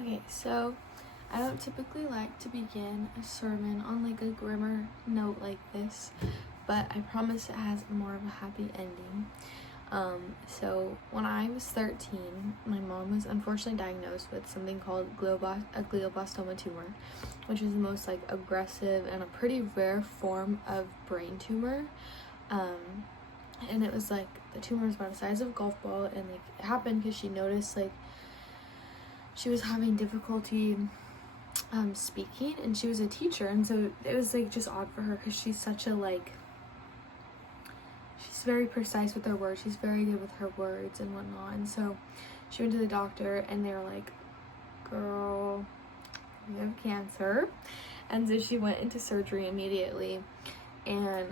Okay, so I don't typically like to begin a sermon on like a grimmer note like this, but I promise it has more of a happy ending. So when I was 13, my mom was unfortunately diagnosed with something called a glioblastoma tumor, which is the most like aggressive and a pretty rare form of brain tumor. And it was like the tumor was about the size of a golf ball, and like it happened because she noticed like she was having difficulty speaking, and she was a teacher, and so it was like just odd for her because she's such a she's very precise with her words, she's very good with her words and whatnot. And so she went to the doctor and they were like, girl, you have cancer. And so she went into surgery immediately, and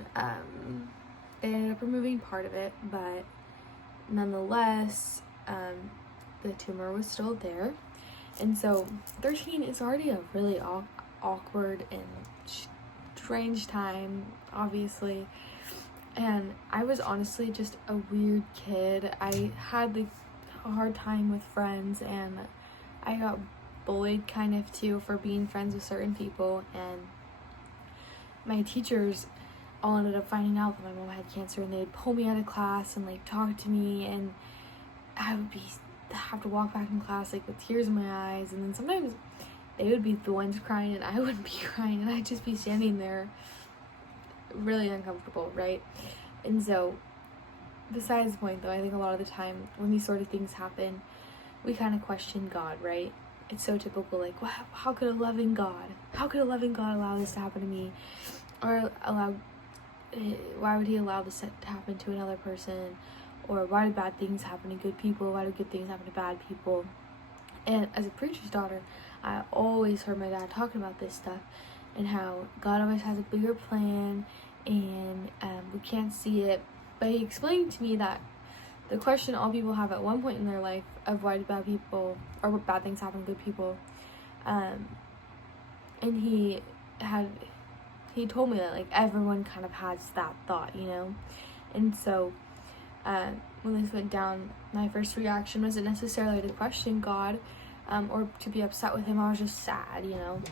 they ended up removing part of it, but nonetheless the tumor was still there. And so 13 is already a really awkward and strange time, obviously. And I was honestly just a weird kid. I had like a hard time with friends, and I got bullied kind of too for being friends with certain people. And my teachers all ended up finding out that my mom had cancer, and they'd pull me out of class and like talk to me, and I would have to walk back in class like with tears in my eyes. And then sometimes they would be the ones crying and I wouldn't be crying, and I'd just be standing there really uncomfortable, right? And so besides the point though, I think a lot of the time when these sort of things happen, we kind of question God, right? It's so typical, like, wow, how could a loving God allow this to happen to me? Or why would he allow this to happen to another person? Or why do bad things happen to good people? Why do good things happen to bad people? And as a preacher's daughter, I always heard my dad talking about this stuff and how God always has a bigger plan, and we can't see it. But he explained to me that the question all people have at one point in their life of why do bad things happen to good people, and he told me that like everyone kind of has that thought, you know. And so when this went down, my first reaction wasn't necessarily to question God or to be upset with him. I was just sad, you know.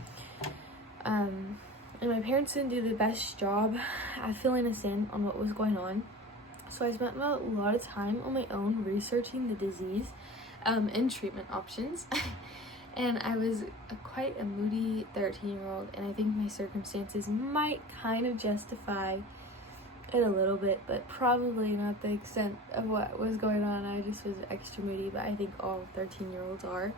And my parents didn't do the best job at filling us in on what was going on. So I spent a lot of time on my own researching the disease and treatment options. And I was quite a moody 13-year-old, and I think my circumstances might kind of justify it a little bit, but probably not the extent of what was going on. I just was extra moody, but I think all 13-year-olds are.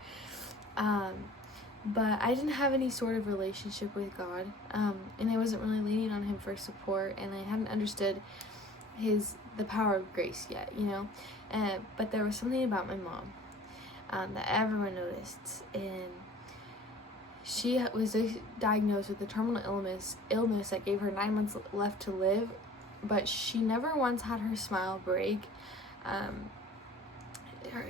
But I didn't have any sort of relationship with God, and I wasn't really leaning on him for support, and I hadn't understood the power of grace yet, you know. But there was something about my mom that everyone noticed, and she was diagnosed with a terminal illness that gave her 9 months left to live, but she never once had her smile break.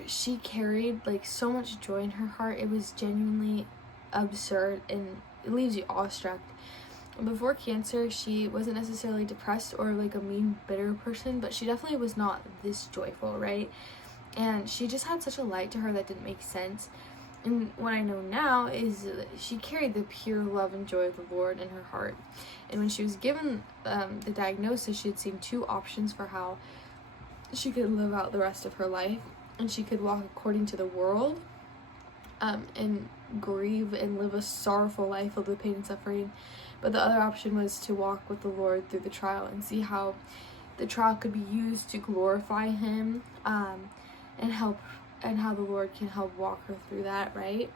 She carried like so much joy in her heart. It was genuinely absurd, and it leaves you awestruck. Before cancer, she wasn't necessarily depressed or like a mean, bitter person, but she definitely was not this joyful, right? And she just had such a light to her that didn't make sense. And what I know now is she carried the pure love and joy of the Lord in her heart. And when she was given the diagnosis, she had seen two options for how she could live out the rest of her life. And she could walk according to the world and grieve and live a sorrowful life filled with pain and suffering. But the other option was to walk with the Lord through the trial and see how the trial could be used to glorify him, and how the Lord can help walk her through that, right?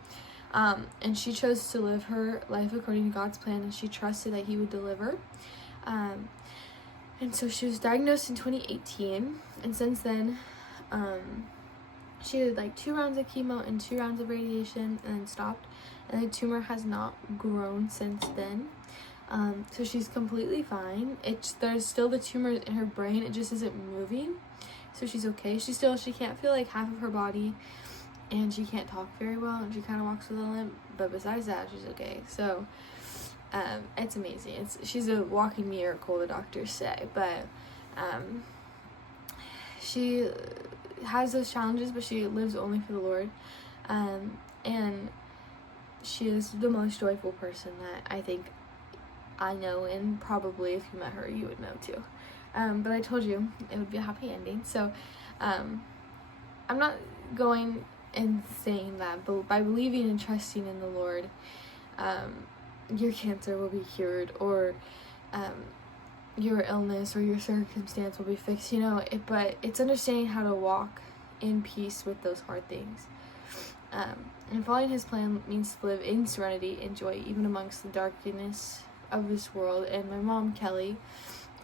And she chose to live her life according to God's plan, and she trusted that he would deliver. And so she was diagnosed in 2018, and since then, she did like 2 rounds of chemo and 2 rounds of radiation and then stopped, and the tumor has not grown since then. So she's completely fine. There's still the tumor in her brain, it just isn't moving. So she's okay. She can't feel like half of her body, and she can't talk very well, and she kind of walks with a limp, but besides that, she's okay. So it's amazing. She's a walking miracle, the doctors say. But she has those challenges, but she lives only for the Lord. And she is the most joyful person that I think I know, and probably if you met her, you would know too. But I told you it would be a happy ending. So I'm not going and saying that, but by believing and trusting in the Lord, your cancer will be cured, or your illness or your circumstance will be fixed, but it's understanding how to walk in peace with those hard things. And following his plan means to live in serenity and joy, even amongst the darkness of this world. And my mom, Kelly,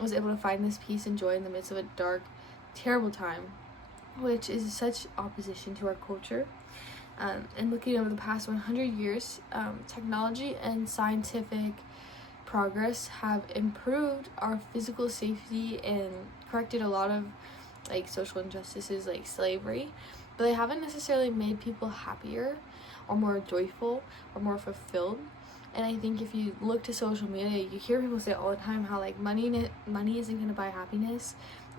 was able to find this peace and joy in the midst of a dark, terrible time, which is such opposition to our culture. And looking over the past 100 years, technology and scientific progress have improved our physical safety and corrected a lot of social injustices like slavery, but they haven't necessarily made people happier or more joyful or more fulfilled. And I think if you look to social media, you hear people say all the time how money isn't going to buy happiness,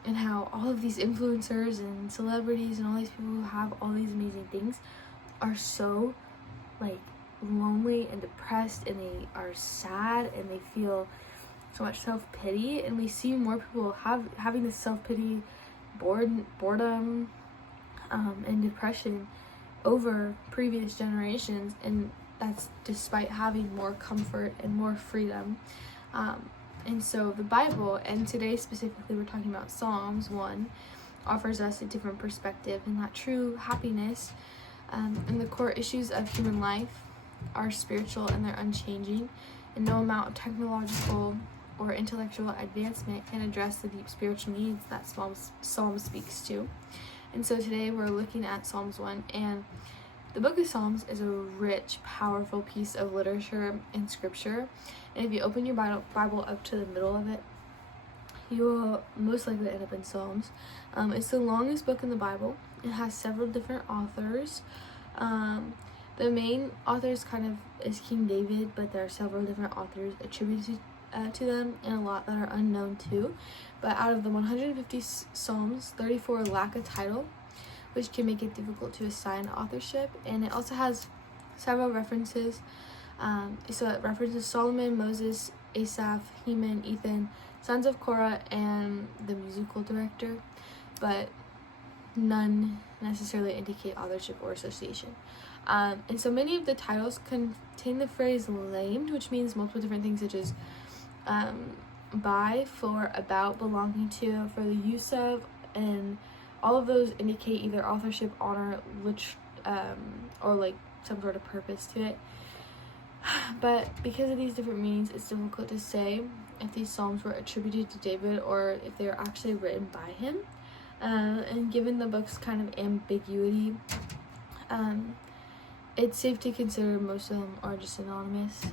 and how all of these influencers and celebrities and all these people who have all these amazing things are so lonely and depressed, and they are sad, and they feel so much self-pity. And we see more people having this self-pity, boredom, and depression over previous generations, and that's despite having more comfort and more freedom. And so the Bible, and today specifically we're talking about Psalms 1, offers us a different perspective, and that true happiness and the core issues of human life are spiritual, and they're unchanging, and no amount of technological or intellectual advancement can address the deep spiritual needs that Psalm speaks to. And so today we're looking at Psalms 1, and the book of Psalms is a rich, powerful piece of literature and scripture. And if you open your Bible up to the middle of it, you will most likely end up in Psalms. It's the longest book in the Bible. It has several different authors. The main author is King David, but there are several different authors attributed to them, and a lot that are unknown too. But out of the 150 Psalms, 34 lack a title, which can make it difficult to assign authorship. And it also has several references. So it references Solomon, Moses, Asaph, Heman, Ethan, sons of Korah, and the musical director, but none necessarily indicate authorship or association. And so many of the titles contain the phrase named, which means multiple different things, such as by, for, about, belonging to, for the use of, and all of those indicate either authorship, honor, or some sort of purpose to it. But because of these different meanings, it's difficult to say if these psalms were attributed to David or if they were actually written by him. And given the book's kind of ambiguity, it's safe to consider most of them are just anonymous.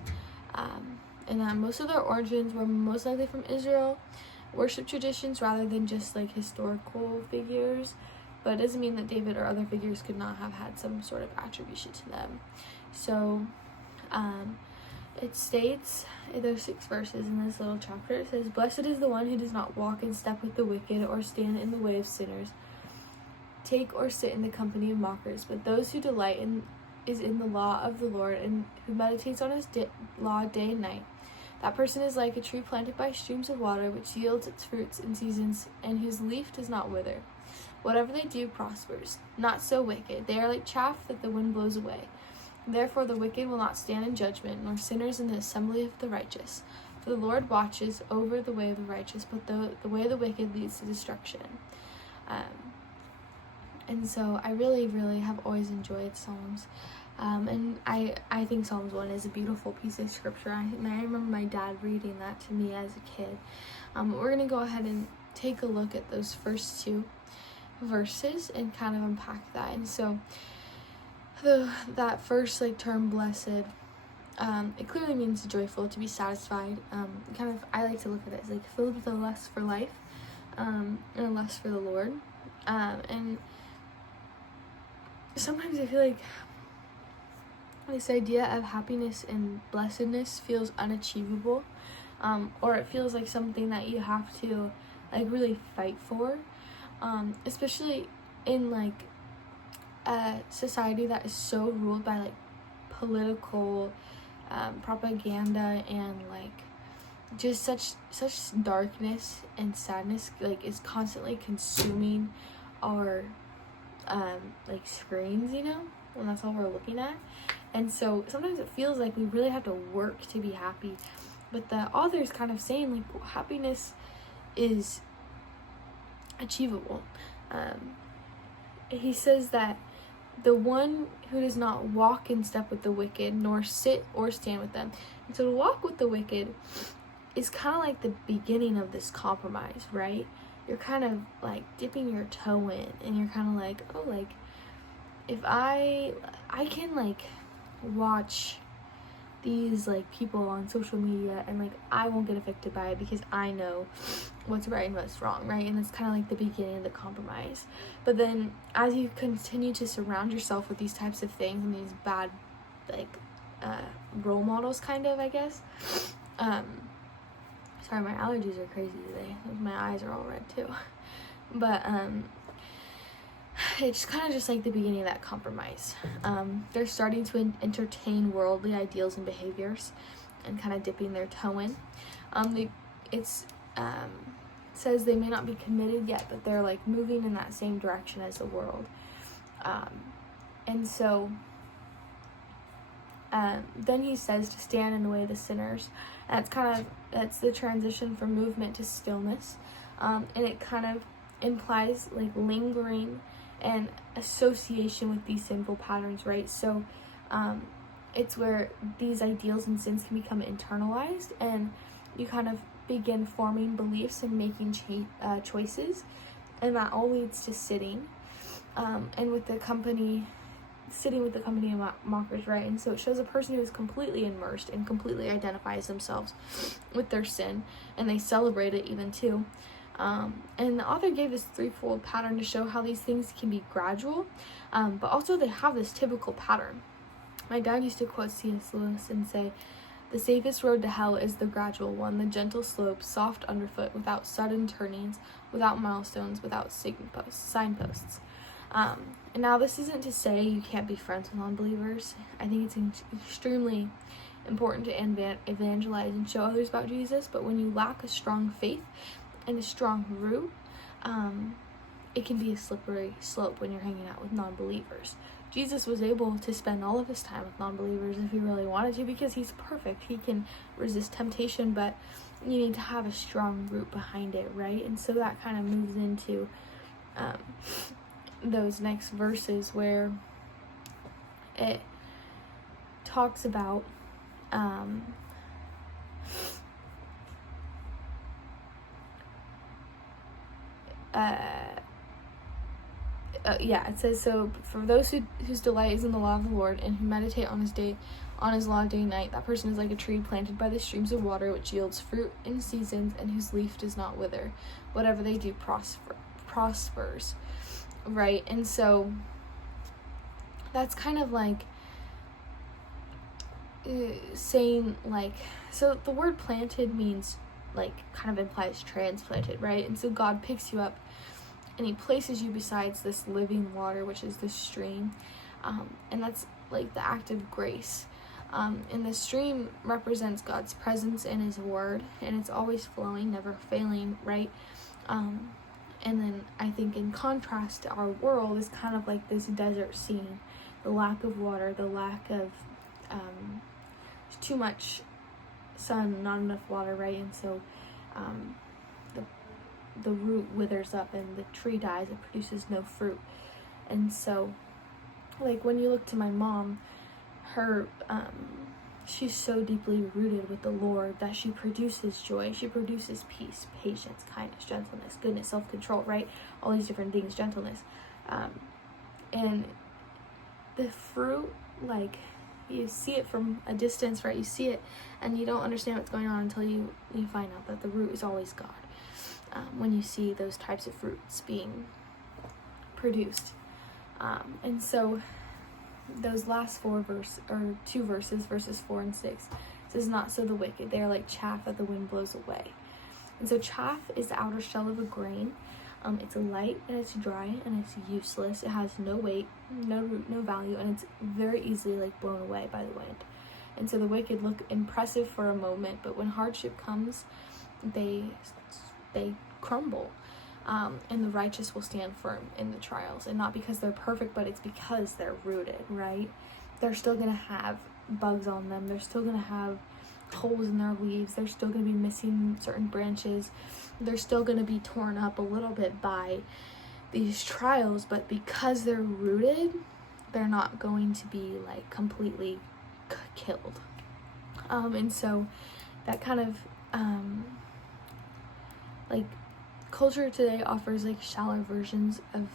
And that most of their origins were most likely from Israel worship traditions rather than just historical figures. But it doesn't mean that David or other figures could not have had some sort of attribution to them. So it states, there's 6 verses in this little chapter. It says, "Blessed is the one who does not walk in step with the wicked, or stand in the way of sinners, take or sit in the company of mockers, but those who delight is in the law of the Lord, and who meditates on his law day and night. That person is like a tree planted by streams of water, which yields its fruits in seasons, and whose leaf does not wither. Whatever they do prospers. Not so wicked. They are like chaff that the wind blows away. Therefore the wicked will not stand in judgment, nor sinners in the assembly of the righteous. For the Lord watches over the way of the righteous, but the way of the wicked leads to destruction." And so I really, really have always enjoyed Psalms. And I think Psalms 1 is a beautiful piece of scripture. I remember my dad reading that to me as a kid. We're going to go ahead and take a look at those first 2 verses and kind of unpack that. And so that first term, blessed, it clearly means joyful, to be satisfied. I like to look at it as filled with a lust for life, and a lust for the Lord. And sometimes I feel this idea of happiness and blessedness feels unachievable, or it feels like something that you have to really fight for, especially in a society that is so ruled by political propaganda and like just such darkness and sadness like is constantly consuming our like screens, you know, and that's all we're looking at. And so sometimes it feels like we really have to work to be happy, but the author's kind of saying like happiness is achievable. He says that the one who does not walk in step with the wicked, nor sit or stand with them. And so to walk with the wicked is kind of like the beginning of this compromise, right? You're kind of like dipping your toe in, and you're kind of like, oh, like if I can like watch these like people on social media and like I won't get affected by it because I know what's right and what's wrong, right? And that's kind of like the beginning of the compromise. But then as you continue to surround yourself with these types of things and these bad like role models, kind of, I guess, sorry, my allergies are crazy today. My eyes are all red too. But it's kind of just like the beginning of that compromise. They're starting to entertain worldly ideals and behaviors and kind of dipping their toe in. Says they may not be committed yet, but they're like moving in that same direction as the world. And so then he says to stand in the way of the sinners. That's the transition from movement to stillness. And it kind of implies like lingering and association with these sinful patterns, right? So it's where these ideals and sins can become internalized, and you kind of begin forming beliefs and making choices, and that all leads to sitting and with the company of mockers, right? And so it shows a person who is completely immersed and completely identifies themselves with their sin, and they celebrate it even too. And the author gave this threefold pattern to show how these things can be gradual, but also they have this typical pattern. My dad used to quote C.S. Lewis and say, "The safest road to hell is the gradual one, the gentle slope, soft underfoot, without sudden turnings, without milestones, without signposts." And now this isn't to say you can't be friends with non-believers. I think it's extremely important to evangelize and show others about Jesus, but when you lack a strong faith and a strong root, it can be a slippery slope when you're hanging out with non-believers. Jesus was able to spend all of his time with non-believers if he really wanted to, because he's perfect. He can resist temptation, but you need to have a strong root behind it, right? And so that kind of moves into those next verses where it talks about it says, "So for those whose delight is in the law of the Lord, and who meditate on his law day and night, that person is like a tree planted by the streams of water, which yields fruit in seasons, and whose leaf does not wither. Whatever they do prospers." Right? And so that's kind of like saying like, so the word planted means like kind of implies transplanted, right? And so God picks you up and he places you besides this living water, which is the stream, and that's like the act of grace. And the stream represents God's presence and his word, and it's always flowing, never failing, right? And then I think in contrast to our world is kind of like this desert scene, the lack of water, the lack of too much sun, not enough water, right? And so the root withers up and the tree dies, it produces no fruit. And so like when you look to my mom, her she's so deeply rooted with the Lord that she produces joy, she produces peace, patience, kindness, gentleness, goodness, self-control, right? All these different things, gentleness. And the fruit, like, you see it from a distance, right? You see it and you don't understand what's going on until you find out that the root is always God. When you see those types of fruits being produced. And so those last two verses, verses 4 and 6, says, "Not so the wicked, they are like chaff that the wind blows away." And so chaff is the outer shell of a grain, It's light and it's dry and it's useless. It has no weight, no value, and it's very easily like blown away by the wind. And so the wicked look impressive for a moment, but when hardship comes, they crumble. And the righteous will stand firm in the trials, and not because they're perfect, but it's because they're rooted, right? They're still gonna have bugs on them. They're still gonna have holes in their leaves. They're still going to be missing certain branches. They're still going to be torn up a little bit by these trials, but because they're rooted, they're not going to be like completely killed. And so that kind of like culture today offers like shallow versions of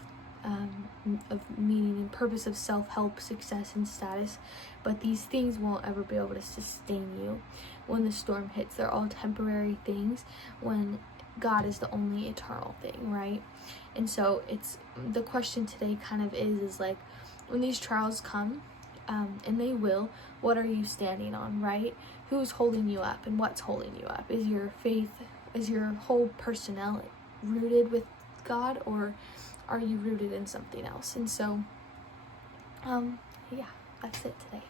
meaning and purpose of self-help, success, and status, but these things won't ever be able to sustain you when the storm hits. They're all temporary things when God is the only eternal thing, right? And so it's the question today kind of is like, when these trials come, and they will, what are you standing on, right? Who's holding you up and what's holding you up? Is your faith, is your whole personnel rooted with God, or are you rooted in something else? And so, yeah, that's it today.